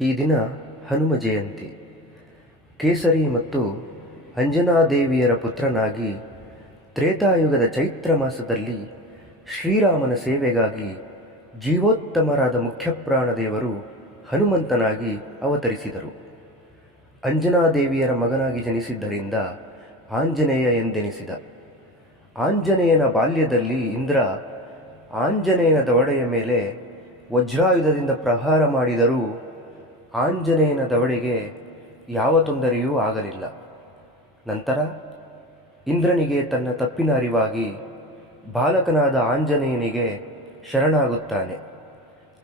ಈ ದಿನ ಹನುಮ ಜಯಂತಿ. ಕೇಸರಿ ಮತ್ತು ಅಂಜನಾದೇವಿಯರ ಪುತ್ರನಾಗಿ ತ್ರೇತಾಯುಗದ ಚೈತ್ರ ಮಾಸದಲ್ಲಿ ಶ್ರೀರಾಮನ ಸೇವೆಗಾಗಿ ಜೀವೋತ್ತಮರಾದ ಮುಖ್ಯಪ್ರಾಣದೇವರು ಹನುಮಂತನಾಗಿ ಅವತರಿಸಿದರು. ಅಂಜನಾದೇವಿಯರ ಮಗನಾಗಿ ಜನಿಸಿದ್ದರಿಂದ ಆಂಜನೇಯ ಎಂದೆನಿಸಿದ. ಆಂಜನೇಯನ ಬಾಲ್ಯದಲ್ಲಿ ಇಂದ್ರ ಆಂಜನೇಯನ ದವಡೆಯ ಮೇಲೆ ವಜ್ರಾಯುಧದಿಂದ ಪ್ರಹಾರ ಮಾಡಿದರೂ ಆಂಜನೇಯನ ದವಡೆಗೆ ಯಾವ ತೊಂದರೆಯೂ ಆಗಲಿಲ್ಲ. ನಂತರ ಇಂದ್ರನಿಗೆ ತನ್ನ ತಪ್ಪಿನ ಅರಿವಾಗಿ ಬಾಲಕನಾದ ಆಂಜನೇಯನಿಗೆ ಶರಣಾಗುತ್ತಾನೆ.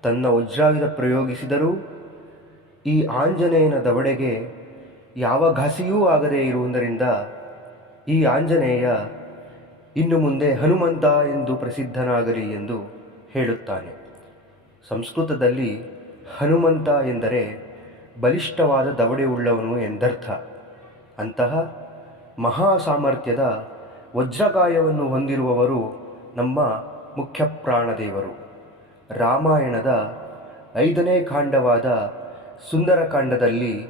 ತನ್ನ ವಜ್ರಾಯುಧ ಪ್ರಯೋಗಿಸಿದರೂ ಈ ಆಂಜನೇಯನ ದವಡೆಗೆ ಯಾವ ಘಾಸಿಯೂ ಆಗದೇ ಇರುವುದರಿಂದ ಈ ಆಂಜನೇಯ ಇನ್ನು ಮುಂದೆ ಹನುಮಂತ ಎಂದು ಪ್ರಸಿದ್ಧನಾಗಲಿ ಎಂದು ಹೇಳುತ್ತಾನೆ. ಸಂಸ್ಕೃತದಲ್ಲಿ ಹನುಮಂತ ಎಂದರೆ ಬಲಿಷ್ಠವಾದ ದವಡೆ ಉಳ್ಳವನು ಎಂದರ್ಥ. ಅಂತಹ ಮಹಾ ಸಾಮರ್ಥ್ಯದ ವಜ್ರಗಾಯವನ್ನು ಹೊಂದಿರುವವರು ನಮ್ಮ ಮುಖ್ಯ ಪ್ರಾಣದೇವರು ರಾಮಾಯಣದ ಐದನೇ ಕಾಂಡವಾದ ಸುಂದರಕಾಂಡದಲ್ಲಿ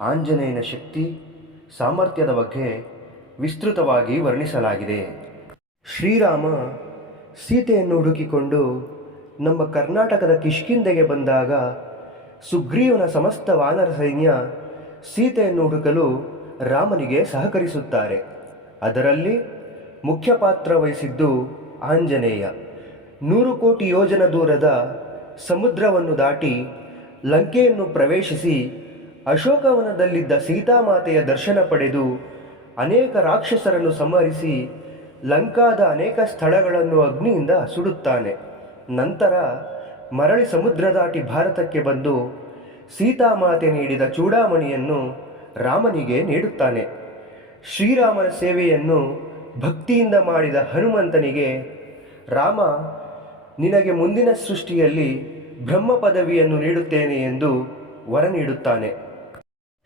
ಆಂಜನೇಯನ ಶಕ್ತಿ ಸಾಮರ್ಥ್ಯದ ಬಗ್ಗೆ ವಿಸ್ತೃತವಾಗಿ ವರ್ಣಿಸಲಾಗಿದೆ. ಶ್ರೀರಾಮ ಸೀತೆಯನ್ನು ಹುಡುಕಿಕೊಂಡು ನಮ್ಮ ಕರ್ನಾಟಕದ ಕಿಷ್ಕಿಂದೆಗೆ ಬಂದಾಗ ಸುಗ್ರೀವನ ಸಮಸ್ತ ವಾನರ ಸೈನ್ಯ ಸೀತೆಯನ್ನು ಹುಡುಕಲು ರಾಮನಿಗೆ ಸಹಕರಿಸುತ್ತಾರೆ. ಅದರಲ್ಲಿ ಮುಖ್ಯ ಪಾತ್ರ ವಹಿಸಿದ್ದು ಆಂಜನೇಯ. ನೂರು ಕೋಟಿ ಯೋಜನ ದೂರದ ಸಮುದ್ರವನ್ನು ದಾಟಿ ಲಂಕೆಯನ್ನು ಪ್ರವೇಶಿಸಿ ಅಶೋಕವನದಲ್ಲಿದ್ದ ಸೀತಾಮಾತೆಯ ದರ್ಶನ ಪಡೆದು ಅನೇಕ ರಾಕ್ಷಸರನ್ನು ಸಂಹರಿಸಿ ಲಂಕಾದ ಅನೇಕ ಸ್ಥಳಗಳನ್ನು ಅಗ್ನಿಯಿಂದ ಸುಡುತ್ತಾನೆ. ನಂತರ ಮರಳಿ ಸಮುದ್ರ ದಾಟಿ ಭಾರತಕ್ಕೆ ಬಂದು ಸೀತಾಮಾತೆ ನೀಡಿದ ಚೂಡಾಮಣಿಯನ್ನು ರಾಮನಿಗೆ ನೀಡುತ್ತಾನೆ. ಶ್ರೀರಾಮನ ಸೇವೆಯನ್ನು ಭಕ್ತಿಯಿಂದ ಮಾಡಿದ ಹನುಮಂತನಿಗೆ, ರಾಮ, ನಿನಗೆ ಮುಂದಿನ ಸೃಷ್ಟಿಯಲ್ಲಿ ಬ್ರಹ್ಮ ಪದವಿಯನ್ನು ನೀಡುತ್ತೇನೆ ಎಂದು ವರ ನೀಡುತ್ತಾನೆ.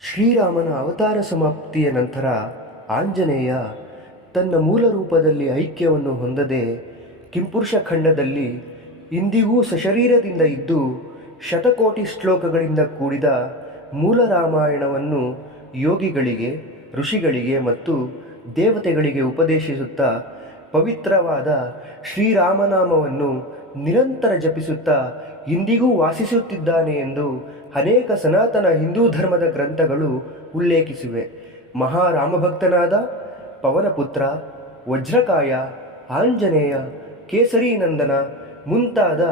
ಶ್ರೀರಾಮನ ಅವತಾರ ಸಮಾಪ್ತಿಯ ನಂತರ ಆಂಜನೇಯ ತನ್ನ ಮೂಲ ರೂಪದಲ್ಲಿ ಐಕ್ಯವನ್ನು ಹೊಂದದೆ ಕಿಂಪುರುಷ ಖಂಡದಲ್ಲಿ ಇಂದಿಗೂ ಸಶರೀರದಿಂದ ಇದ್ದು ಶತಕೋಟಿ ಶ್ಲೋಕಗಳಿಂದ ಕೂಡಿದ ಮೂಲ ರಾಮಾಯಣವನ್ನು ಯೋಗಿಗಳಿಗೆ, ಋಷಿಗಳಿಗೆ ಮತ್ತು ದೇವತೆಗಳಿಗೆ ಉಪದೇಶಿಸುತ್ತಾ ಪವಿತ್ರವಾದ ಶ್ರೀರಾಮನಾಮವನ್ನು ನಿರಂತರ ಜಪಿಸುತ್ತಾ ಇಂದಿಗೂ ವಾಸಿಸುತ್ತಿದ್ದಾನೆ ಎಂದು ಅನೇಕ ಸನಾತನ ಹಿಂದೂ ಧರ್ಮದ ಗ್ರಂಥಗಳು ಉಲ್ಲೇಖಿಸಿವೆ. ಮಹಾರಾಮಭಕ್ತನಾದ ಪವನಪುತ್ರ, ವಜ್ರಕಾಯ, ಆಂಜನೇಯ, ಕೇಸರೀನಂದನ ಮುಂತಾದ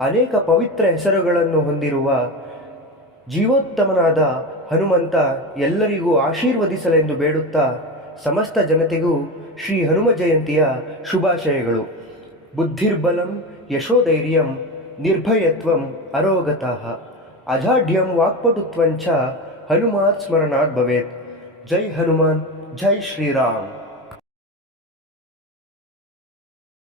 ಅನೇಕ ಪವಿತ್ರ ಹೆಸರುಗಳನ್ನು ಹೊಂದಿರುವ ಜೀವೋತ್ತಮನಾದ ಹನುಮಂತ ಎಲ್ಲರಿಗೂ ಆಶೀರ್ವದಿಸಲೆಂದು ಬೇಡುತ್ತಾ ಸಮಸ್ತ ಜನತೆಗೂ ಶ್ರೀ ಹನುಮ ಜಯಂತಿಯ ಶುಭಾಶಯಗಳು. ಬುದ್ಧಿರ್ಬಲಂ ಯಶೋಧೈರ್ಯಂ ನಿರ್ಭಯತ್ವಂ ಅರೋಗತಃ. ಅಜಾಢ್ಯಂ ವಾಕ್ಪಟುತ್ವಂಚ ಹನುಮಾತ್ ಸ್ಮರಣಾತ್ ಭವೇತ್ ಜೈ ಹನುಮಾನ್, ಜೈ ಶ್ರೀರಾಮ್.